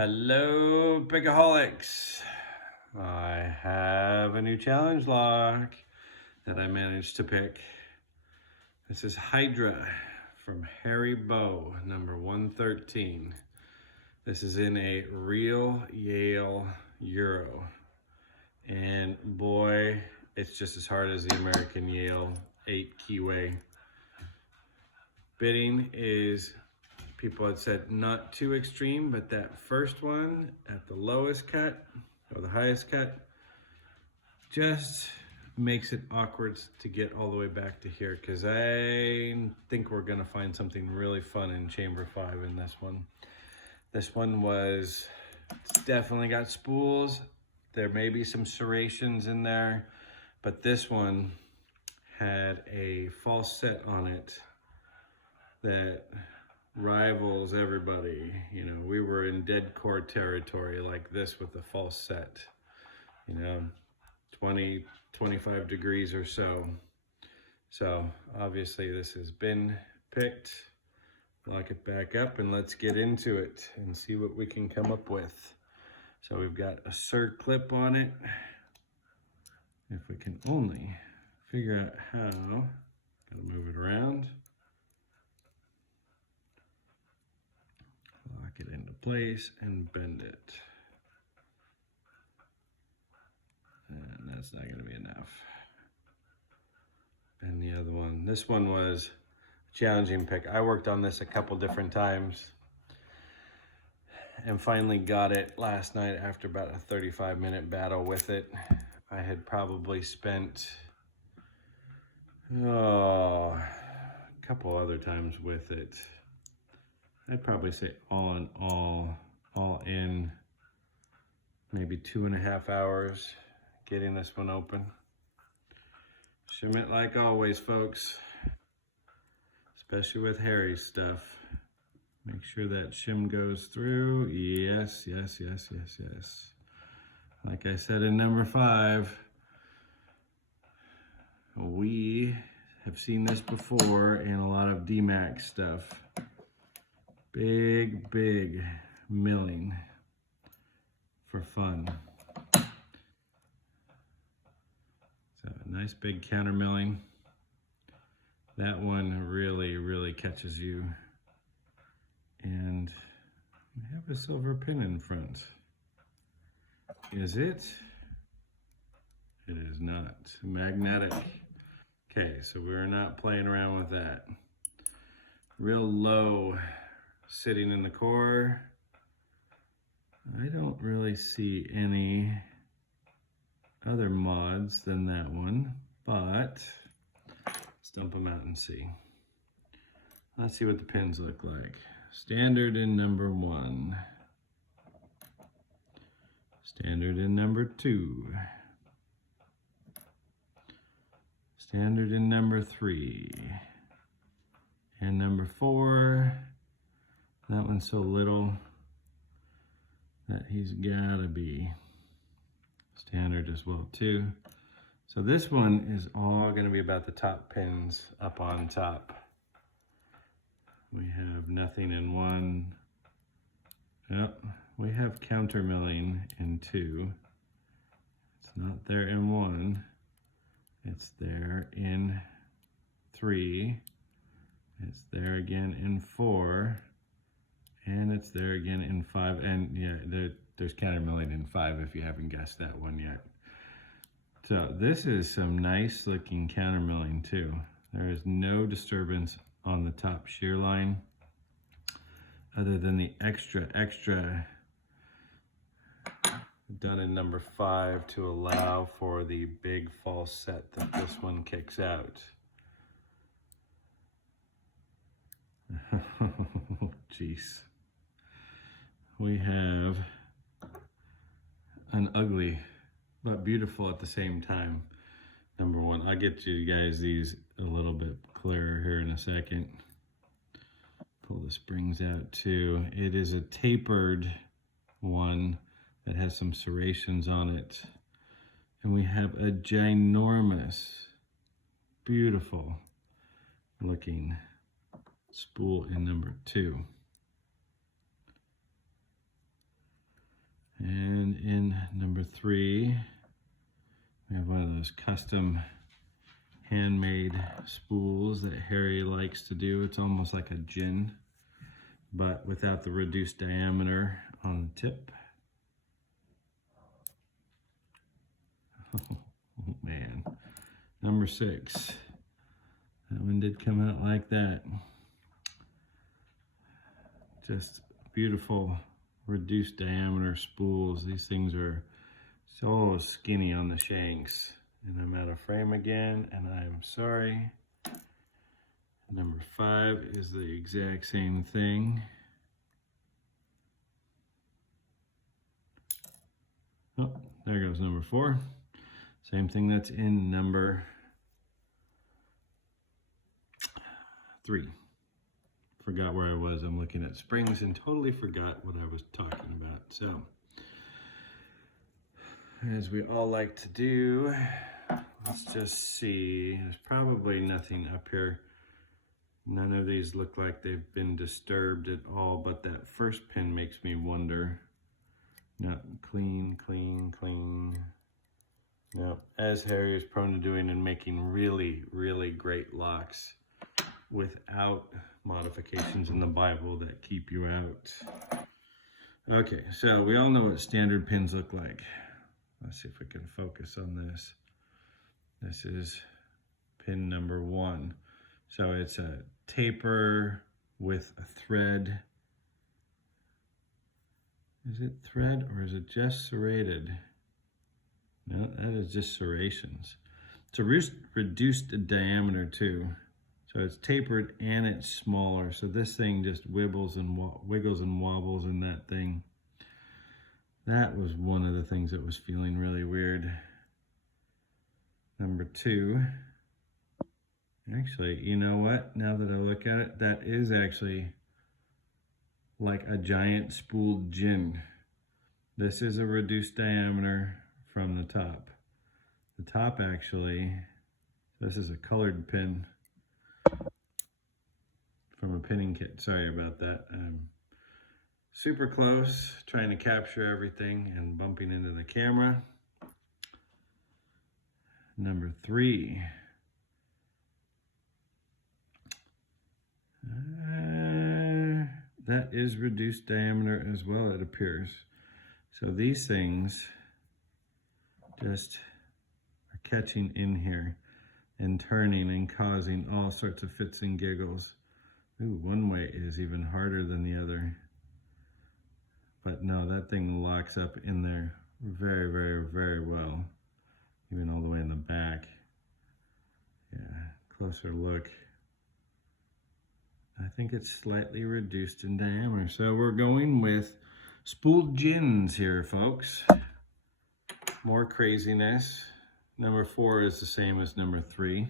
Hello, Pickaholics. I have a new challenge lock that I managed to pick. This is Hydra from Harry Bow, number 113. This is in a real Yale Euro. And boy, it's just as hard as the American Yale 8 keyway. Bidding is, people had said not too extreme, but that first one at the lowest cut or the highest cut just makes it awkward to get all the way back to here, because I think we're gonna find something really fun in chamber 5 in this one. This one it's definitely got spools. There may be some serrations in there, but this one had a false set on it that rivals everybody. You know, we were in dead core territory like this with the false set, 20, 25 degrees or so. So obviously this has been picked. Lock it back up and let's get into it and see what we can come up with. So we've got a SIR clip on it. If we can only figure out how, gotta move it around. Lock it into place and bend it. And that's not gonna be enough. And the other one, this one was a challenging pick. I worked on this a couple different times and finally got it last night after about a 35-minute battle with it. I had probably spent a couple other times with it. I'd probably say all in, maybe 2.5 hours getting this one open. Shim it like always, folks, especially with Harry's stuff. Make sure that shim goes through. Yes, yes, yes, yes, yes. Like I said in number 5, we have seen this before in a lot of DMAX stuff. Big milling for fun. So nice big counter milling. That one really catches you. And we have a silver pin in front. Is it? It is not. Magnetic. Okay, so we're not playing around with that. Real low sitting in the core. I don't really see any other mods than that one, but let's dump them out and see. Let's see what the pins look like. Standard in number 1. Standard in number 2. Standard in number 3. And number 4. That one's so little that he's gotta be standard as well too. So this one is all gonna be about the top pins up on top. We have nothing in 1. Yep, we have counter milling in 2. It's not there in 1. It's there in 3. It's there again in 4. And it's there again in 5. And yeah, there's counter milling in 5 if you haven't guessed that one yet. So this is some nice looking counter milling too. There is no disturbance on the top shear line other than the extra done in number 5 to allow for the big false set that this one kicks out. Jeez. We have an ugly but beautiful at the same time number 1. I'll get you guys these a little bit clearer here in a second. Pull the springs out too. It is a tapered one that has some serrations on it. And we have a ginormous, beautiful looking spool in number 2. And in number 3, we have one of those custom handmade spools that Harry likes to do. It's almost like a gin, but without the reduced diameter on the tip. Oh man. Number 6. That one did come out like that. Just beautiful reduced diameter spools. These things are so skinny on the shanks. And I'm out of frame again, and I'm sorry. Number 5 is the exact same thing. Oh, there goes number 4. Same thing that's in number 3. Forgot where I was. I'm looking at springs and totally forgot what I was talking about. So, as we all like to do, let's just see. There's probably nothing up here. None of these look like they've been disturbed at all, but that first pin makes me wonder. No, clean, clean, clean. No, as Harry is prone to doing and making really, really great locks without modifications in the Bible that keep you out. Okay, so we all know what standard pins look like. Let's see if we can focus on this. This is pin number 1. So it's a taper with a thread. Is it thread or is it just serrated? No, that is just serrations. It's a reduced diameter too. So it's tapered and it's smaller. So this thing just wiggles and wobbles in that thing. That was one of the things that was feeling really weird. Number 2. Actually, you know what? Now that I look at it, that is actually like a giant spooled gin. This is a reduced diameter from the top. The top actually, this is a colored pin from a pinning kit. Sorry about that. I'm super close, trying to capture everything and bumping into the camera. Number 3. That is reduced diameter as well, it appears. So these things just are catching in here and turning and causing all sorts of fits and giggles. Ooh, one way is even harder than the other. But no, that thing locks up in there very, very, very well. Even all the way in the back. Yeah, closer look. I think it's slightly reduced in diameter. So we're going with spooled gins here, folks. More craziness. Number 4 is the same as number 3.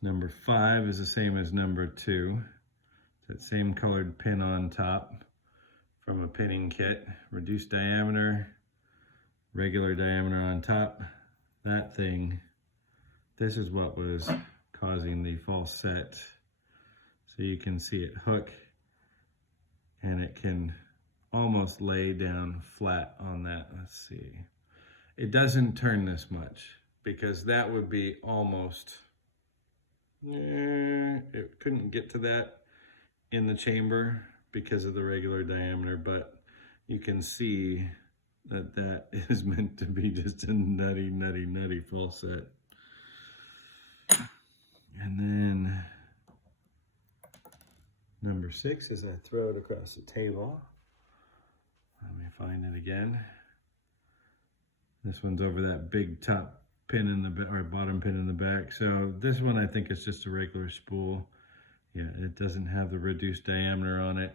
Number 5 is the same as number 2. That same colored pin on top from a pinning kit. Reduced diameter, regular diameter on top. That thing, this is what was causing the false set. So you can see it hook and it can almost lay down flat on that. Let's see. It doesn't turn this much because that would be almost, it couldn't get to that in the chamber because of the regular diameter, but you can see that that is meant to be just a nutty, nutty, nutty false set. And then number 6 is I throw it across the table. Let me find it again. This one's over that big top pin in the or bottom pin in the back. So this one I think is just a regular spool. Yeah, it doesn't have the reduced diameter on it.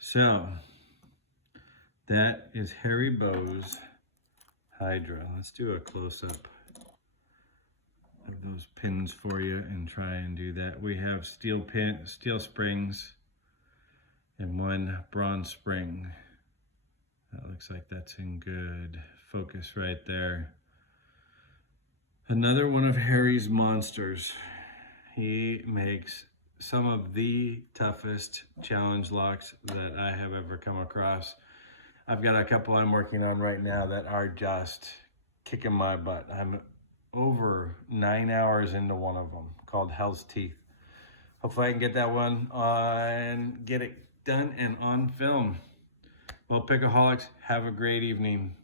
So that is Harry Bows Hydra. Let's do a close-up of those pins for you and try and do that. We have steel springs and 1 bronze spring. That looks like that's in good focus right there. Another one of Harry's monsters. He makes some of the toughest challenge locks that I have ever come across. I've got a couple I'm working on right now that are just kicking my butt. I'm over 9 hours into one of them, called Hell's Teeth. Hopefully I can get that one and get it done and on film. Well, Pickaholics, have a great evening.